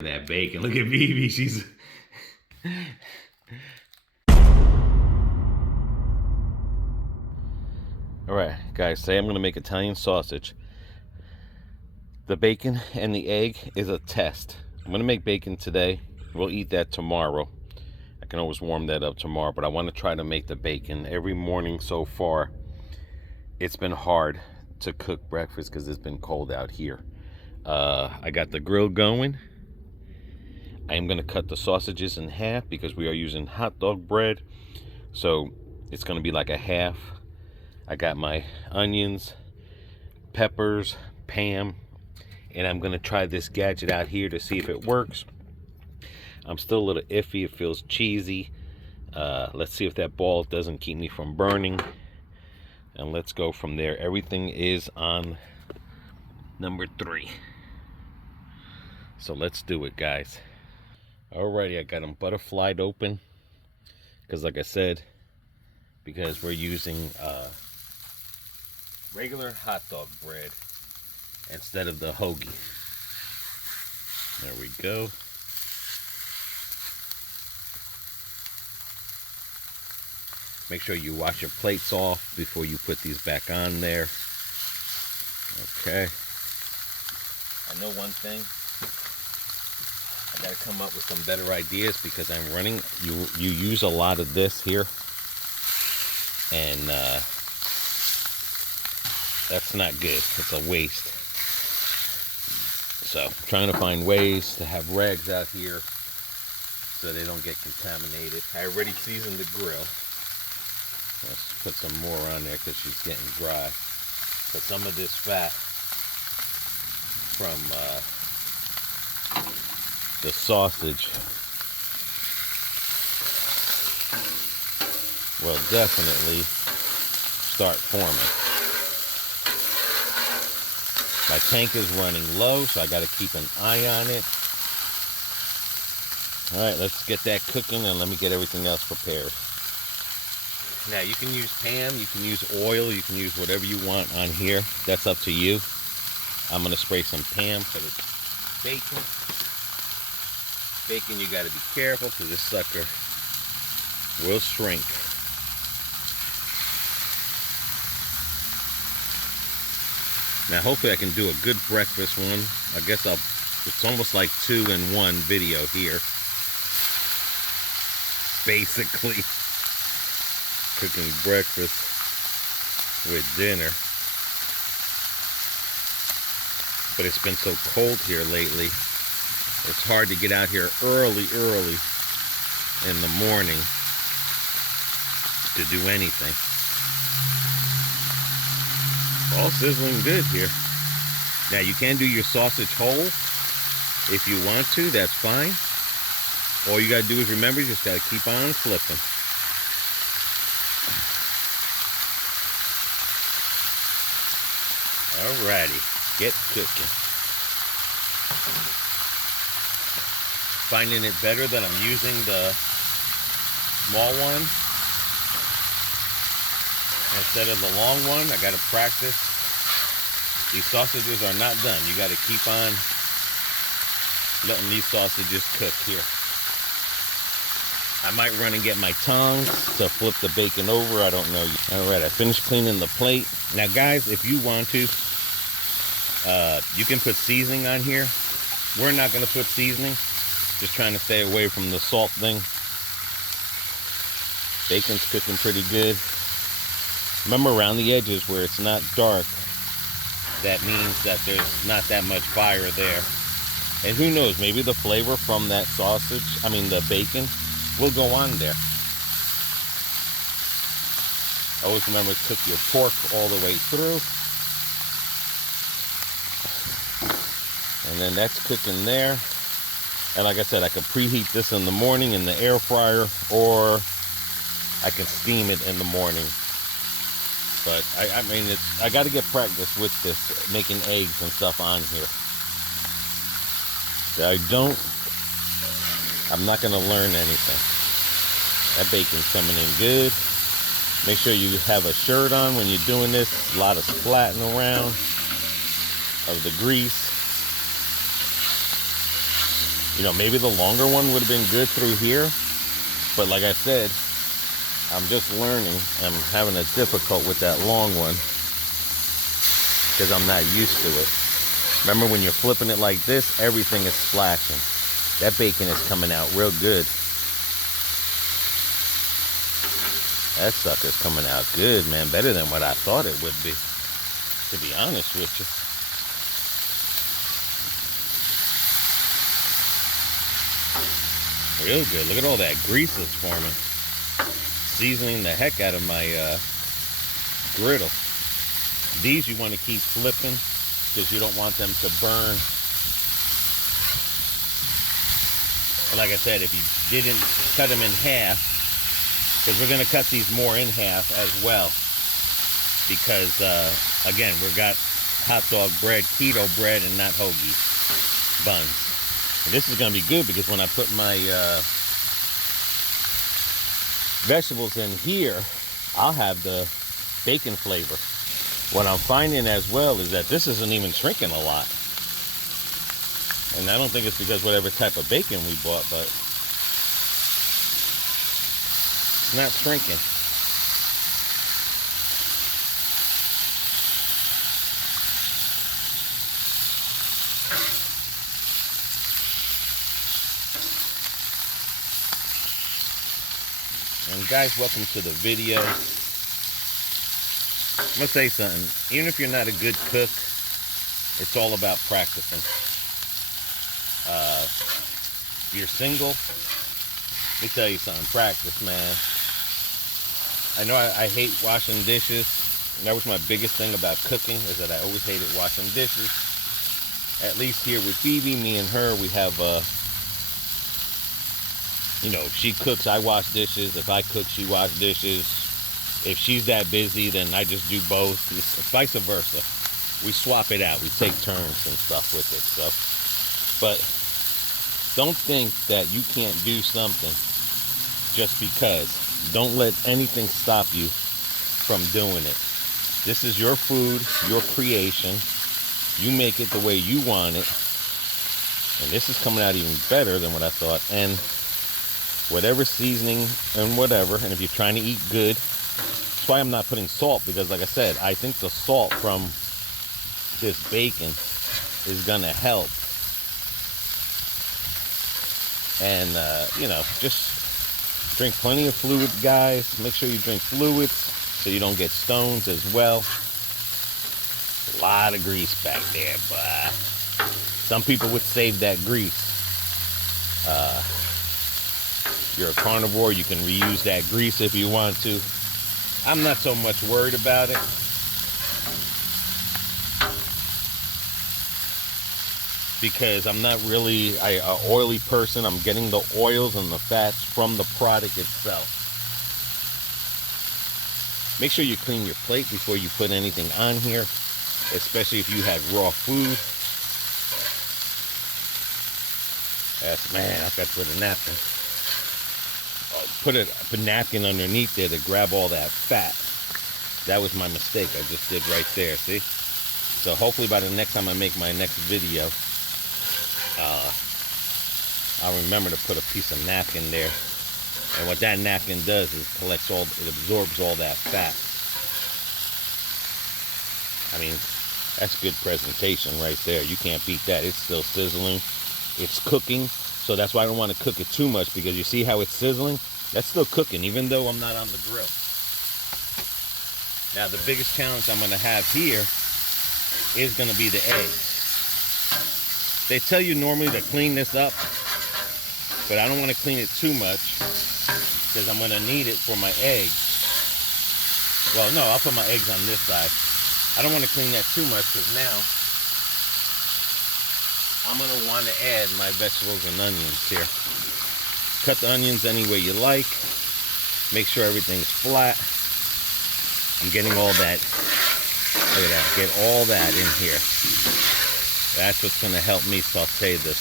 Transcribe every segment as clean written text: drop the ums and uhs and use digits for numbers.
That bacon. Look at Vivi. She's. Alright, guys, today I'm going to make Italian sausage. The bacon and the egg is a test. I'm going to make bacon today. We'll eat that tomorrow. I can always warm that up tomorrow, but I want to try to make the bacon every morning so far. It's been hard to cook breakfast because it's been cold out here. I got the grill going. I am going to cut the sausages in half because we are using hot dog bread. So it's going to be like a half. I got my onions, peppers, Pam, and I'm going to try this gadget out here to see if it works. I'm still a little iffy. It feels cheesy. Let's see if that ball doesn't keep me from burning. And let's go from there. Everything is on number 3. So let's do it, guys. Alrighty, I got them butterflied open. Because like I said, because we're using regular hot dog bread instead of the hoagie. There we go. Make sure you wash your plates off before you put these back on there. Okay. I know one thing. I gotta come up with some better ideas because I'm running. You use a lot of this here, and that's not good. It's a waste. So, trying to find ways to have rags out here so they don't get contaminated. I already seasoned the grill. Let's put some more on there because she's getting dry. But some of this fat from the sausage will definitely start forming. My tank is running low, so I got to keep an eye on it. All right, let's get that cooking and let me get everything else prepared. Now, you can use Pam, you can use oil, you can use whatever you want on here. That's up to you. I'm going to spray some Pam for the bacon. Bacon, you got to be careful because this sucker will shrink. Now, hopefully I can do a good breakfast one. I guess it's almost like 2-in-1 video here. Basically, cooking breakfast with dinner. But it's been so cold here lately. It's hard to get out here early in the morning to do anything. All sizzling good here. Now you can do your sausage whole if you want to, that's fine. All you gotta do is remember, you just gotta keep on flipping. Alrighty, get cooking. Finding it better that I'm using the small one instead of the long one. I got to practice. These sausages are not done. You got to keep on letting these sausages cook here. I might run and get my tongs to flip the bacon over. I don't know. All right, I finished cleaning the plate. Now, guys, if you want to, you can put seasoning on here. We're not going to put seasoning. Just trying to stay away from the salt thing. Bacon's cooking pretty good. Remember, around the edges where it's not dark, that means that there's not that much fire there. And who knows, maybe the flavor from that sausage, the bacon, will go on there. Always remember to cook your pork all the way through. And then that's cooking there. And like I said, I could preheat this in the morning in the air fryer, or I can steam it in the morning. But I got to get practice with this, making eggs and stuff on here. I'm not going to learn anything. That bacon's coming in good. Make sure you have a shirt on when you're doing this. A lot of splatting around of the grease. You know, maybe the longer one would have been good through here. But like I said, I'm just learning. I'm having a difficult with that long one because I'm not used to it. Remember when you're flipping it like this, everything is splashing. That bacon is coming out real good. That sucker's coming out good, man. Better than what I thought it would be, to be honest with you. Real good. Look at all that grease that's forming. Seasoning the heck out of my griddle. These you want to keep flipping because you don't want them to burn. And like I said, if you didn't cut them in half, because we're going to cut these more in half as well, because again, we've got hot dog bread, keto bread, and not hoagie buns. And this is going to be good because when I put my vegetables in here, I'll have the bacon flavor. What I'm finding as well is that this isn't even shrinking a lot. And I don't think it's because whatever type of bacon we bought, but it's not shrinking. And guys, welcome to the video. I'm gonna say something. Even if you're not a good cook, it's all about practicing. If you're single, let me tell you something. Practice, man. I know I hate washing dishes. That was my biggest thing about cooking, is that I always hated washing dishes. At least here with Phoebe, me and her, we have you know, if she cooks, I wash dishes. If I cook, she washes dishes. If she's that busy, then I just do both. It's vice versa. We swap it out. We take turns and stuff with it. So, but don't think that you can't do something just because. Don't let anything stop you from doing it. This is your food, your creation. You make it the way you want it. And this is coming out even better than what I thought. And whatever seasoning and whatever, and if you're trying to eat good, that's why I'm not putting salt, because like I said, I think the salt from this bacon is gonna help. And you know, just drink plenty of fluid, guys. Make sure you drink fluids so you don't get stones as well. A lot of grease back there, but some people would save that grease. If you're a carnivore, you can reuse that grease if you want to. I'm not so much worried about it. Because I'm not really an oily person. I'm getting the oils and the fats from the product itself. Make sure you clean your plate before you put anything on here, especially if you have raw food. Yes, man, I got to put a napkin. Put a napkin underneath there to grab all that fat. That was my mistake I just did right there, see? So hopefully by the next time I make my next video, I'll remember to put a piece of napkin there. And what that napkin does is it absorbs all that fat. I mean, that's good presentation right there. You can't beat that. It's still sizzling. It's cooking. So that's why I don't want to cook it too much, because you see how it's sizzling? That's still cooking, even though I'm not on the grill. Now, the biggest challenge I'm going to have here is going to be the eggs. They tell you normally to clean this up, but I don't want to clean it too much because I'm going to need it for my eggs. Well, no, I'll put my eggs on this side. I don't want to clean that too much because now I'm going to want to add my vegetables and onions here. Cut the onions any way you like. Make sure everything's flat. I'm getting all that. Look at that. Get all that in here. That's what's going to help me saute this.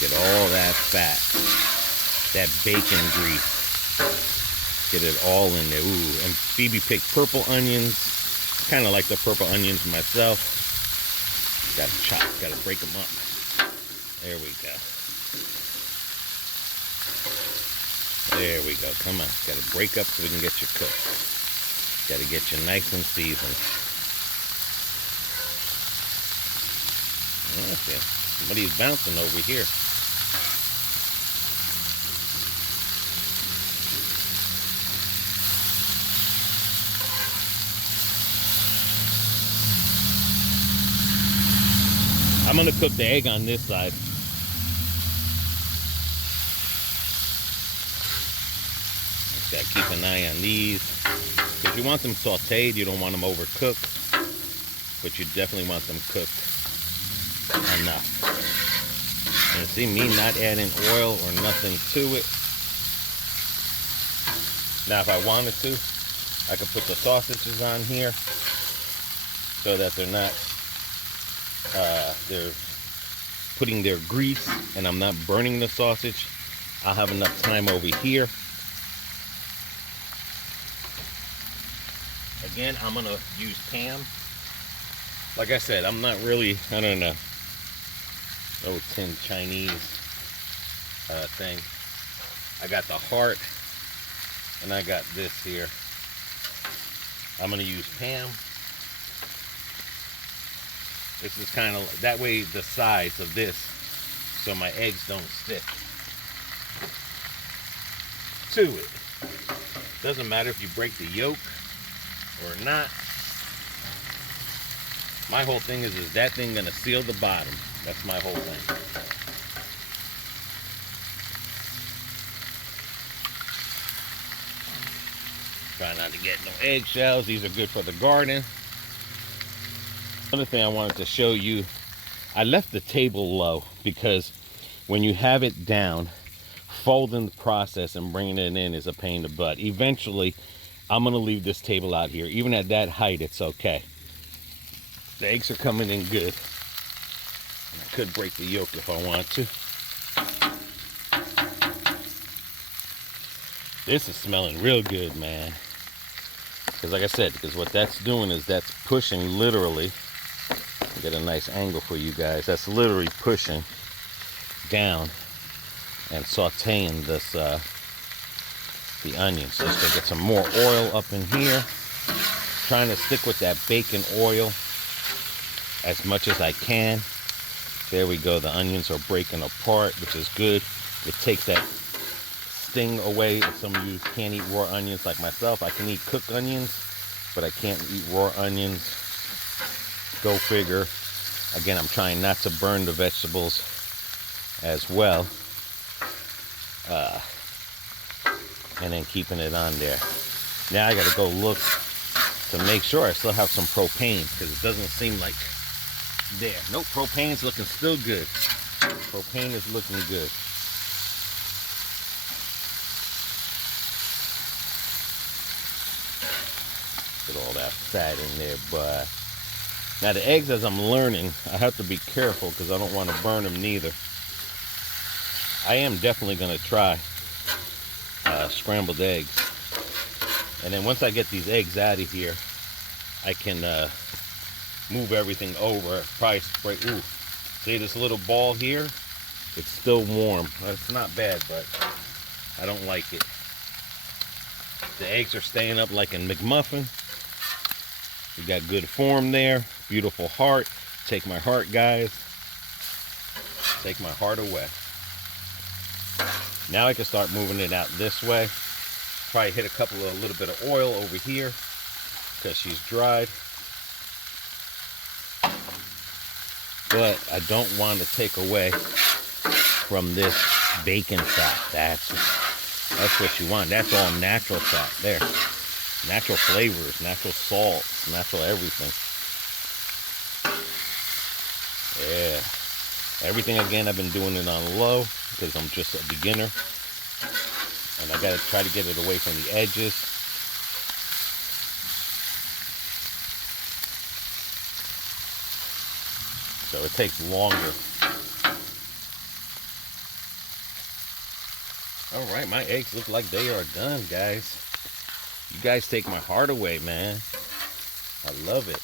Get all that fat. That bacon grease. Get it all in there. Ooh, and Phoebe picked purple onions. Kind of like the purple onions myself. Gotta chop, gotta break them up. There we go. There we go. Come on. Gotta break up so we can get you cooked. Gotta get you nice and seasoned. Okay. Somebody's bouncing over here. I'm gonna cook the egg on this side. Just gotta keep an eye on these. Because you want them sauteed, you don't want them overcooked. But you definitely want them cooked enough. And see me not adding oil or nothing to it. Now if I wanted to, I could put the sausages on here so that they're not they're putting their grease and I'm not burning the sausage. I'll have enough time over here. Again, I'm gonna use Pam. Like I said, I'm not really, I don't know, old tin Chinese thing. I got the heart and I got this here. I'm gonna use Pam. This is kind of, that way the size of this, so my eggs don't stick to it. Doesn't matter if you break the yolk or not. My whole thing is that thing gonna seal the bottom? That's my whole thing. Try not to get no eggshells. These are good for the garden. Another thing I wanted to show you, I left the table low because when you have it down, folding the process and bringing it in is a pain in the butt. Eventually, I'm gonna leave this table out here. Even at that height, it's okay. The eggs are coming in good. And I could break the yolk if I want to. This is smelling real good, man. Because like I said, because what that's doing is that's pushing literally, get a nice angle for you guys, that's literally pushing down and sauteing this the onions. Just to get some more oil up in here. Trying to stick with that bacon oil as much as I can. There we go. The onions are breaking apart, which is good. It takes that sting away. If some of you can't eat raw onions like myself, I can eat cooked onions, but I can't eat raw onions. Go figure. Again, I'm trying not to burn the vegetables as well. And then keeping it on there. Now I gotta go look to make sure I still have some propane, because it doesn't seem like there. Nope, propane's looking still good. Propane is looking good. Get all that fat in there, but now the eggs, as I'm learning, I have to be careful because I don't want to burn them neither. I am definitely going to try scrambled eggs. And then once I get these eggs out of here, I can move everything over. Probably spray. Ooh, see this little ball here? It's still warm. It's not bad, but I don't like it. The eggs are staying up like in McMuffin. We got good form there. Beautiful heart. Take my heart, guys. Take my heart away. Now I can start moving it out this way. Probably hit a little bit of oil over here because she's dried. But I don't want to take away from this bacon fat. That's what you want. That's all natural fat there. Natural flavors, natural salt, natural everything. Yeah. Everything, again, I've been doing it on low because I'm just a beginner. And I got to try to get it away from the edges. So it takes longer. All right, my eggs look like they are done, guys. You guys take my heart away, man. I love it.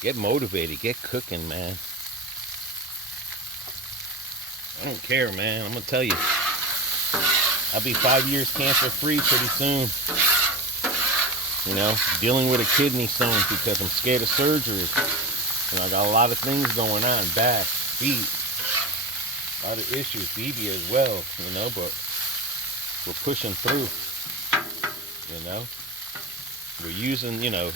Get motivated. Get cooking, man. I don't care, man. I'm going to tell you. I'll be 5 years cancer-free pretty soon. You know, dealing with a kidney stone because I'm scared of surgery. You know, I got a lot of things going on. Back, feet. A lot of issues. BB as well, you know, but we're pushing through. You know? We're using, you know,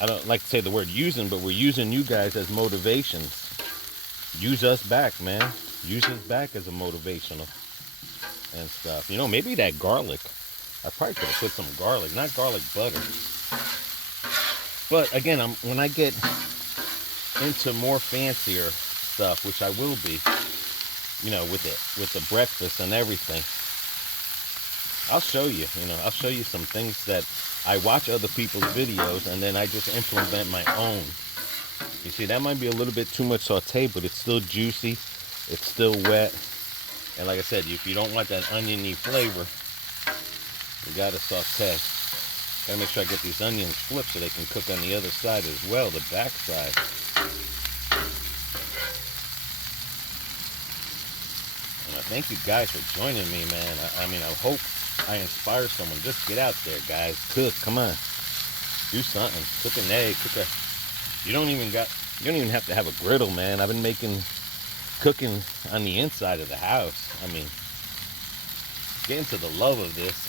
I don't like to say the word using, but we're using you guys as motivations. Use us back, man. Use us back as a motivational and stuff. You know, maybe that garlic. I probably could have put some garlic, not garlic butter. But again, when I get into more fancier stuff, which I will be, you know, with the breakfast and everything, I'll show you. You know, I'll show you some things that I watch other people's videos and then I just implement my own. You see, that might be a little bit too much saute, but it's still juicy. It's still wet. And like I said, if you don't want that oniony flavor, you gotta saute. Gotta make sure I get these onions flipped so they can cook on the other side as well, the back side. And I thank you guys for joining me, man. I mean, I hope I inspire someone. Just get out there, guys. Cook, come on. Do something. Cook an egg. You don't even have to have a griddle, man. I've been cooking on the inside of the house. I mean, get into the love of this.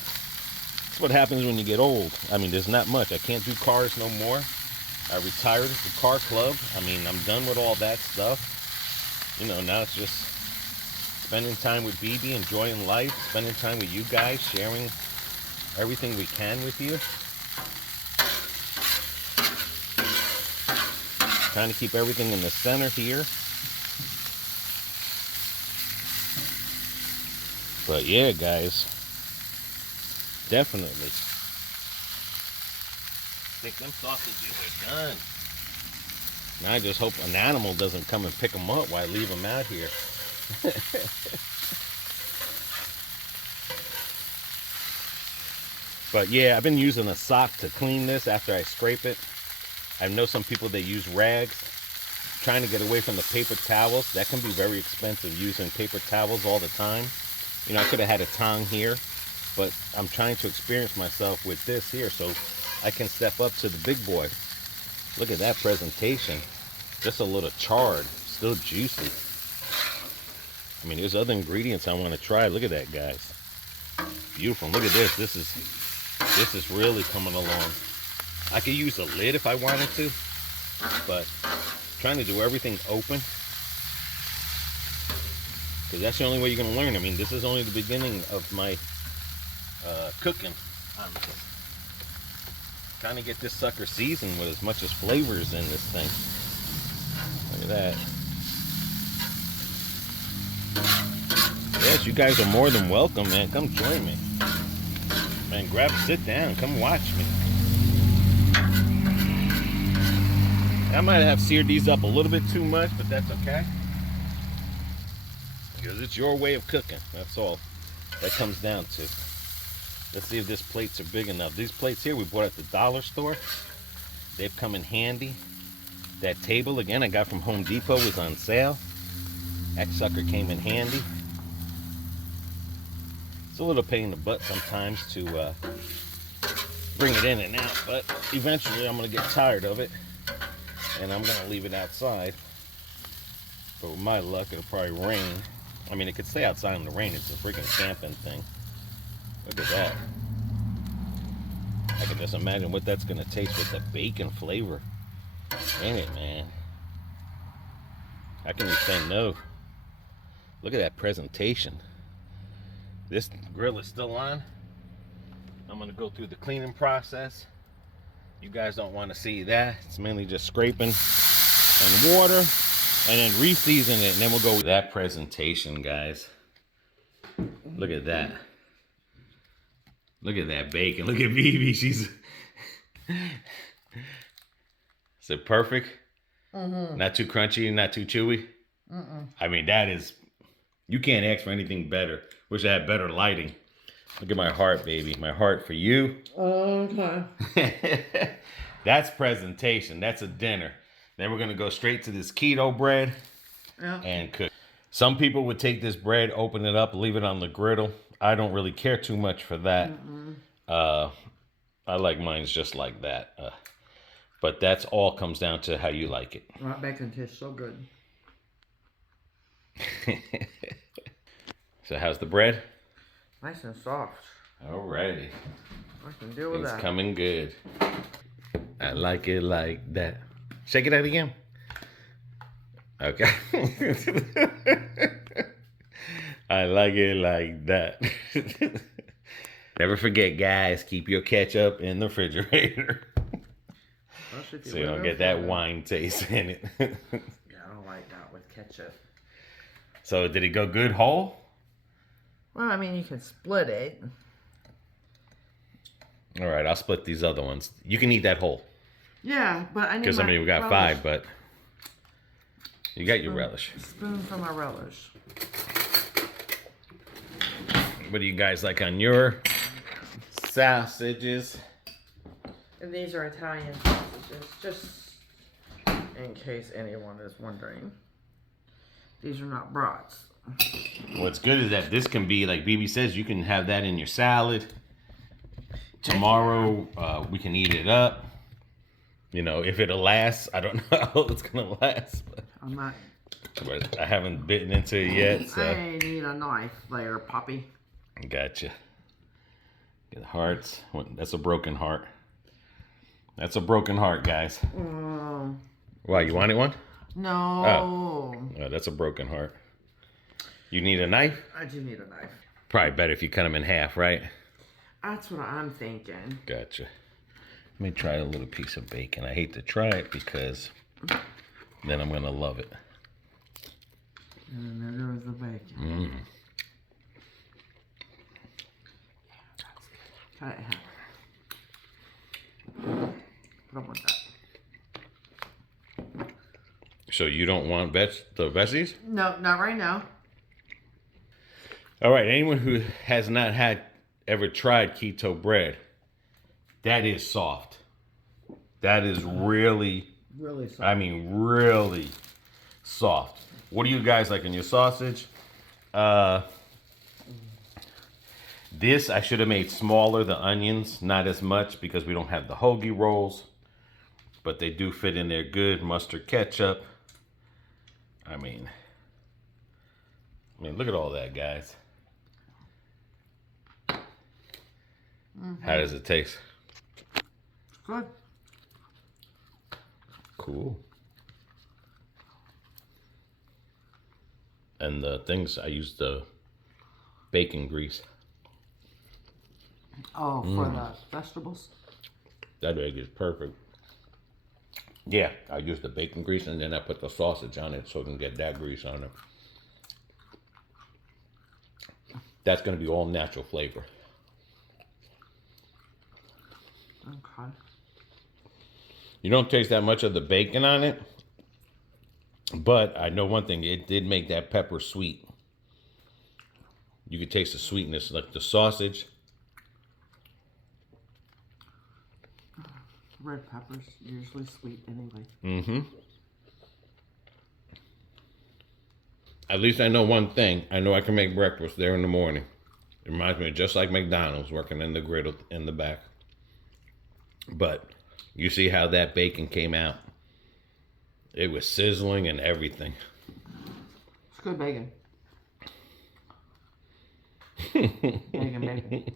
That's what happens when you get old. I mean, there's not much. I can't do cars no more. I retired at the car club. I mean, I'm done with all that stuff. You know, now it's just spending time with BB, enjoying life, spending time with you guys, sharing everything we can with you. Trying to keep everything in the center here. But yeah, guys, definitely. I think them sausages are done. Now I just hope an animal doesn't come and pick them up while I leave them out here. But yeah, I've been using a sock to clean this after I scrape it. I know some people, they use rags. Trying to get away from the paper towels. That can be very expensive, using paper towels all the time. You know, I could have had a tong here, but I'm trying to experience myself with this here so I can step up to the big boy. Look at that presentation. Just a little charred, still juicy. I mean, there's other ingredients I want to try. Look at that, guys. Beautiful. Look at this. This is really coming along. I could use a lid if I wanted to, but trying to do everything open, because that's the only way you're going to learn. I mean, this is only the beginning of my cooking on this. Trying to get this sucker seasoned with as much as flavors in this thing. Look at that. Yes, you guys are more than welcome, man. Come join me. Man, sit down, come watch me. I might have seared these up a little bit too much, but that's okay. Because it's your way of cooking. That's all that comes down to. Let's see if these plates are big enough. These plates here we bought at the dollar store. They've come in handy. That table, again, I got from Home Depot, was on sale. That sucker came in handy. It's a little pain in the butt sometimes to bring it in and out, but eventually I'm going to get tired of it. And I'm going to leave it outside. But with my luck, it'll probably rain. I mean, it could stay outside in the rain. It's a freaking camping thing. Look at that. I can just imagine what that's going to taste with the bacon flavor. Dang it, man. How can you say no? Look at that presentation. This grill is still on. I'm going to go through the cleaning process. You guys don't want to see that. It's mainly just scraping and water and then re-season it, and then we'll go with that presentation, guys. Look at that. Look at that bacon. Look at Vivi. She's... Is it perfect? Mm-hmm. Not too crunchy, not too chewy? Mm-mm. I mean, that is... You can't ask for anything better. Wish I had better lighting. Look at my heart, baby. My heart for you. Okay. That's presentation. That's a dinner. Then we're going to go straight to this keto bread and cook. Some people would take this bread, open it up, leave it on the griddle. I don't really care too much for that. I like mine's just like that. But that's all comes down to how you like it. That bacon tastes so good. So how's the bread? Nice and soft. Alrighty. I can deal with that. It's coming good. I like it like that. Shake it out again. Okay. I like it like that. Never forget, guys, keep your ketchup in the refrigerator. So you don't get that wine taste in it. Yeah, I don't like that with ketchup. So did it go good whole? Well, I mean, you can split it. All right, I'll split these other ones. You can eat that whole. Yeah, but I need because I mean we got relish. 5, but you got your relish. Spoon for my relish. What do you guys like on your sausages? And these are Italian sausages, just in case anyone is wondering. These are not brats. What's good is that this can be, like BB says, you can have that in your salad. Tomorrow, we can eat it up. You know, if it'll last, I don't know how it's gonna last. I'm not. But I haven't bitten into it yet, so. I need a knife there, Poppy. Gotcha. Get hearts. That's a broken heart. That's a broken heart, guys. Why, you wanted one? No. Oh, that's a broken heart. You need a knife? I do need a knife. Probably better if you cut them in half, right? That's what I'm thinking. Gotcha. Let me try a little piece of bacon. I hate to try it because then I'm going to love it. And there goes the bacon. Cut it in half. I don't want that. So you don't want the veggies? No, not right now. All right, anyone who has not ever tried keto bread, that is soft. That is really soft. I mean, really soft. What do you guys like in your sausage? This I should have made smaller, the onions, not as much because we don't have the hoagie rolls, but they do fit in there good. Mustard ketchup. I mean, look at all that, guys. How does it taste? Good. Cool. And the things, I used the bacon grease. Oh, for the vegetables? That egg is perfect. Yeah, I used the bacon grease and then I put the sausage on it so I can get that grease on it. That's going to be all natural flavor. Okay. You don't taste that much of the bacon on it, but I know one thing, it did make that pepper sweet. You could taste the sweetness, like the sausage. Red pepper's usually sweet anyway. Mm-hmm. At least I know one thing. I know I can make breakfast there in the morning. It reminds me of just like McDonald's, working in the griddle in the back. But you see how that bacon came out. It was sizzling and everything. It's good bacon. Bacon.